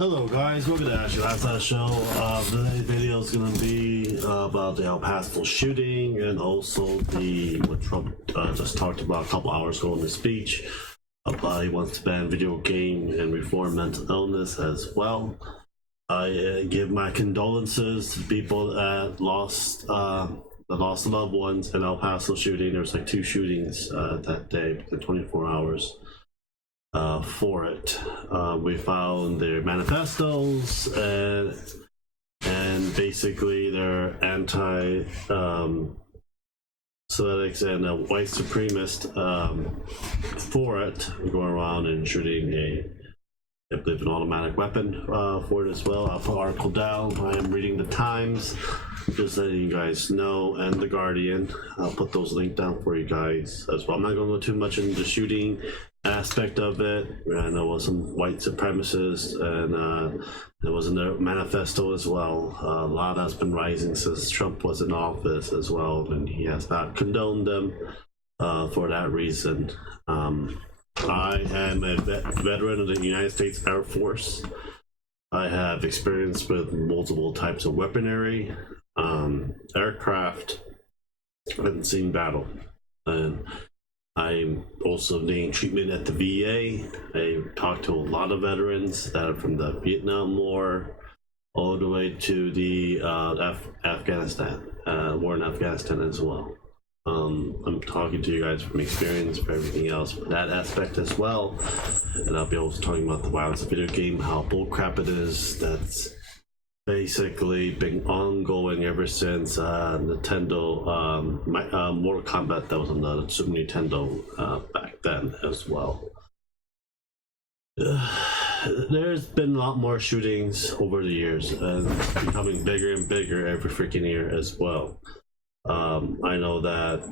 Hello guys, welcome to Ashley Last Show. Today's video is going to be about the El Paso shooting and also what Trump just talked about a couple hours ago in the speech about he wants to ban video game and reform mental illness as well. I give my condolences to people that lost loved ones in El Paso shooting. There was like 2 shootings that day, the 24 hours. For it, we found their manifestos and basically they're anti-Semitic and white supremacist for it, going around and shooting I believe an automatic weapon for it as well. I'll put an article down. I am reading the Times, just letting you guys know, and the Guardian. I'll put those links down for you guys as well. I'm not going to go too much into the shooting aspect of it. I know it was some white supremacists, and it was in their manifesto as well. A lot has been rising since Trump was in office as well, and he has not condoned them for that reason. I am a veteran of the United States Air Force. I have experience with multiple types of weaponry, aircraft, and seen battle. And I'm also doing treatment at the VA. I talked to a lot of veterans that are from the Vietnam War all the way to the Afghanistan, war in Afghanistan as well. I'm talking to you guys from experience for everything else, but that aspect as well. And I'll be also talking about the violence of video game, how bullcrap it is. That's basically been ongoing ever since Nintendo, Mortal Kombat that was on the Super Nintendo back then as well. There's been a lot more shootings over the years, and becoming bigger and bigger every freaking year as well. I know that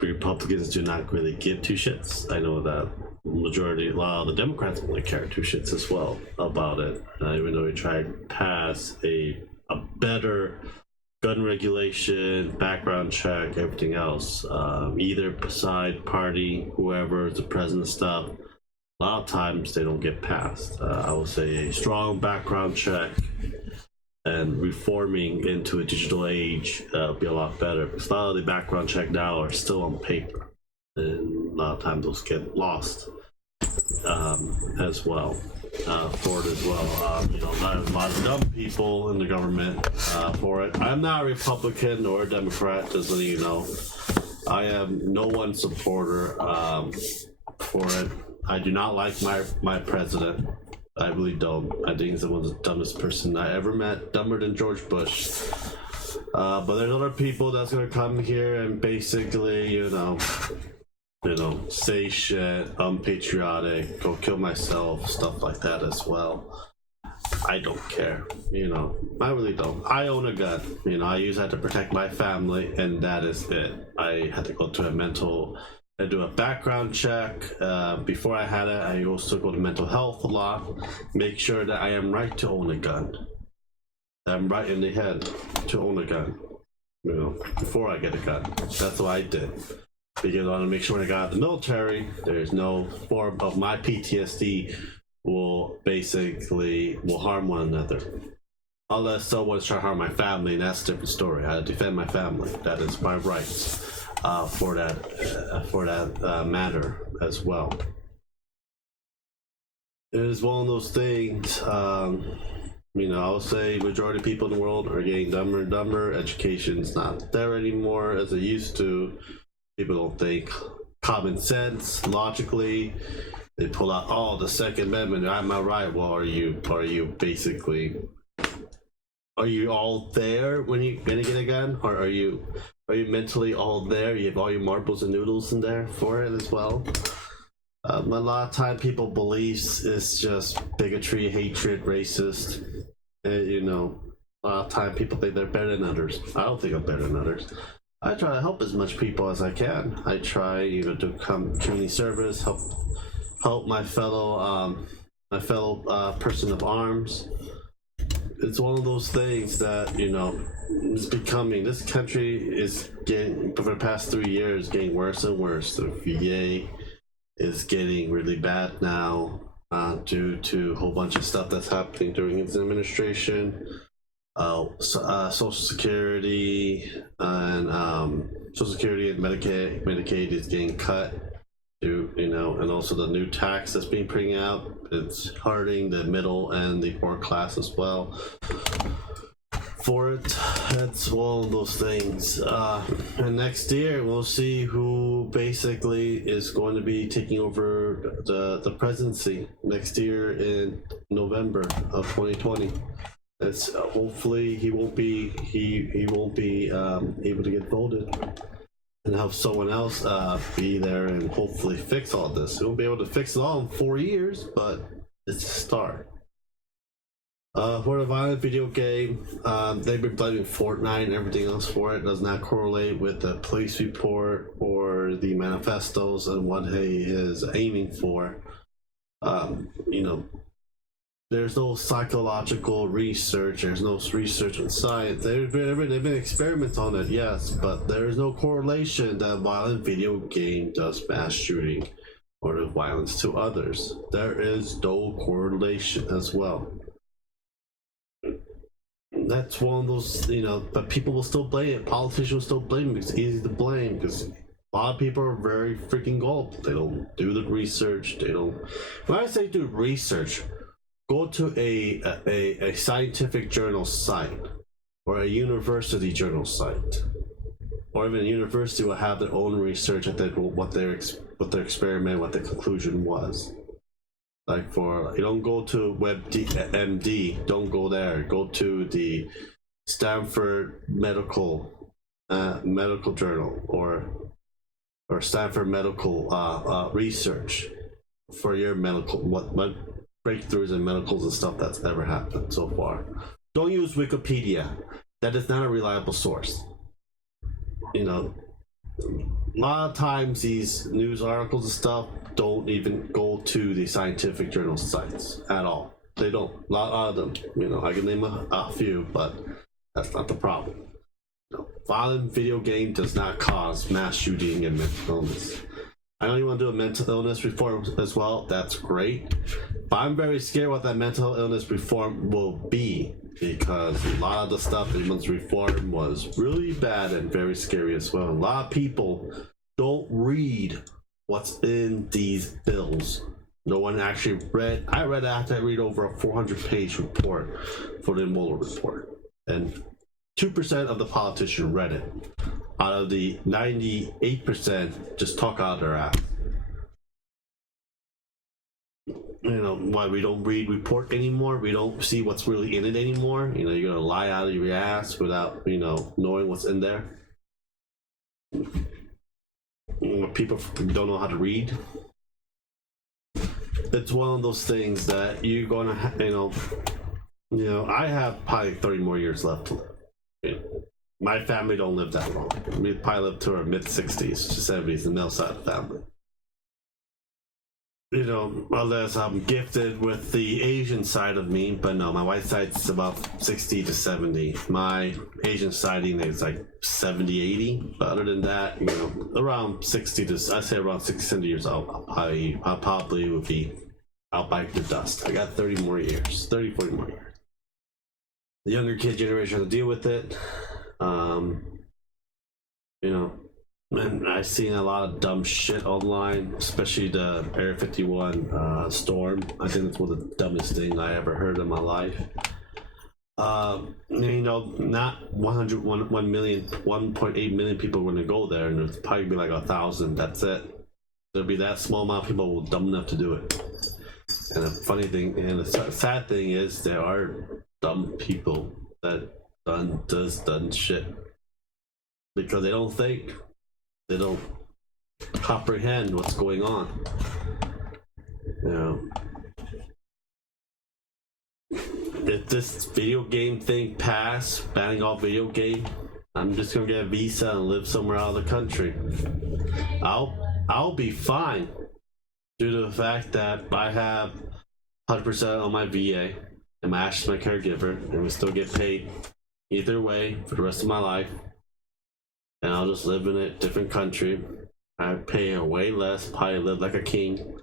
Republicans do not really give 2 shits. I know that a lot of the Democrats don't really care 2 shits as well about it. Even though we try to pass a better gun regulation, background check, everything else, either side party, whoever is the president stuff, a lot of times they don't get passed. I would say a strong background check and reforming into a digital age would be a lot better, because a lot of the background check now are still on paper, and a lot of times those get lost as well for it as well. A lot of dumb people in the government for it. I'm not a Republican or a Democrat, just letting you know. I am no one supporter for it. I do not like my president. I really don't. I think he's the one of the dumbest person I ever met, dumber than George Bush. But there's other people that's gonna come here and basically, say shit, unpatriotic, go kill myself, stuff like that as well. I don't care, I really don't. I own a gun, I use that to protect my family, and that is it. I had to go to I do a background check. Before I had it, I also go to mental health a lot, make sure that I am right to own a gun. I'm right in the head to own a gun, before I get a gun. That's what I did, because I want to make sure when I got out of the military, there's no form of my PTSD will harm one another. Unless someone's trying to harm my family, and that's a different story. I defend my family. That is my rights. For that matter as well. It is one of those things. I'll say majority of people in the world are getting dumber and dumber. Education's not there anymore as it used to. People don't think common sense logically. They pull out the Second Amendment. Am I right? Well, are you all there when you're gonna get a gun, or are you mentally all there? You have all your marbles and noodles in there for it as well. A lot of time people beliefs is just bigotry, hatred, racist. A lot of time people think they're better than others. I don't think I'm better than others. I try to help as much people as I can. I try to come community service, help my fellow person of arms. It's one of those things that this country is getting, for the past 3 years, getting worse and worse. The VA is getting really bad now. due to a whole bunch of stuff that's happening during his administration. Social Security and Medicaid is getting cut. And also the new tax that's being put out, it's hurting the middle and the poor class as well. For it, that's one of those things. And next year we'll see who basically is going to be taking over the presidency next year in November of 2020. It's hopefully he won't be able to get voted, and have someone else be there and hopefully fix all this. He won't be able to fix it all in 4 years, but it's a start. For the violent video game, they've been blaming Fortnite and everything else for it. It does not correlate with the police report or the manifestos and what he is aiming for. There's no psychological research, there's no research in science. They've been experiments on it, yes, but there is no correlation that violent video game does mass shooting or the violence to others. There is no correlation as well. That's one of those, but people will still blame it. Politicians will still blame it. It's easy to blame because a lot of people are very freaking gullible. They don't do the research. When I say do research, go to a scientific journal site or a university journal site, or even a university will have their own research at what their experiment, what the conclusion was. Like you don't go to WebMD, don't go there. Go to the Stanford Medical Journal or Stanford Medical Research for your medical what breakthroughs in medicals and stuff that's ever happened so far. Don't use Wikipedia. That is not a reliable source. A lot of times these news articles and stuff don't even go to the scientific journal sites at all. They don't. A lot of them. I can name a few, but that's not the problem. Violent video game does not cause mass shooting and mental illness. I know you want to do a mental illness reform as well. That's great. But I'm very scared what that mental illness reform will be, because a lot of the stuff in this reform was really bad and very scary as well. A lot of people don't read what's in these bills. No one actually read. I have to read over a 400-page report for the Mueller report, and 2% of the politicians read it. Out of the 98%, just talk out of their ass. Why we don't read report anymore? We don't see what's really in it anymore. You're gonna lie out of your ass without knowing what's in there. People don't know how to read. It's one of those things that you're gonna I have probably 30 more years left to live. My family don't live that long. We probably live to our mid-60s, 70s, the male side of the family. Unless I'm gifted with the Asian side of me, but no, my white side's about 60 to 70. My Asian side is like 70, 80. But other than that, around 60 to, I say around 60, 70 years old, I probably would be out by the dust. I got 30 more years, 30, 40 more years. The younger kid generation will deal with it. And I've seen a lot of dumb shit online, especially the Area 51 storm. I think it's one of the dumbest things I ever heard in my life. Not 1.8 million people are going to go there, and there's probably be like 1,000. That's it. There'll be that small amount of people dumb enough to do it. And the funny thing, and the sad thing is, there are dumb people that done shit because they don't think. They don't comprehend what's going on. If this video game thing pass, banning all video game, I'm just gonna get a visa and live somewhere out of the country. I'll be fine due to the fact that I have 100% on my VA and my Ash is my caregiver, and we still get paid either way for the rest of my life. And I'll just live in a different country. I pay way less, probably live like a king.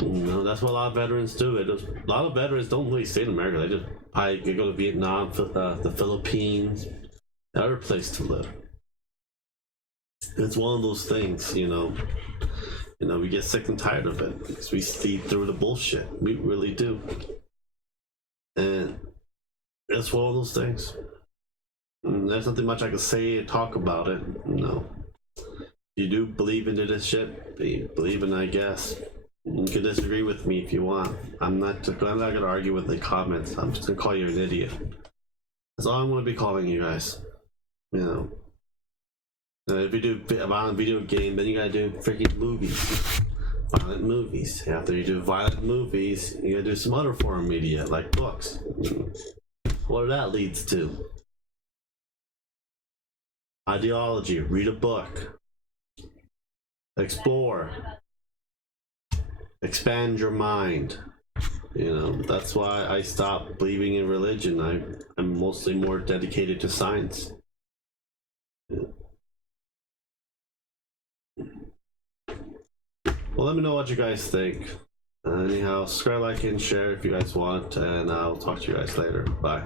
You know, that's what a lot of veterans do. A lot of veterans don't really stay in America. They go to Vietnam, the Philippines, other place to live. It's one of those things, you know. You know, we get sick and tired of it because we see through the bullshit. We really do. And it's one of those things. And there's nothing much I can say or talk about it. No. You do believe into this shit, believe in it, I guess. You can disagree with me if you want. I'm not gonna argue with the comments. I'm just gonna call you an idiot. That's all I'm gonna be calling you guys. You know. If you do a violent video game, then you gotta do freaking movies. Violent movies. After you do violent movies, you gotta do some other form of media, like books. What that leads to. Ideology. Read a book. Explore. Expand your mind. You know, that's why I stopped believing in religion. I'm mostly more dedicated to science. Well, let me know what you guys think. Anyhow, subscribe, like, and share if you guys want, and I'll talk to you guys later. Bye.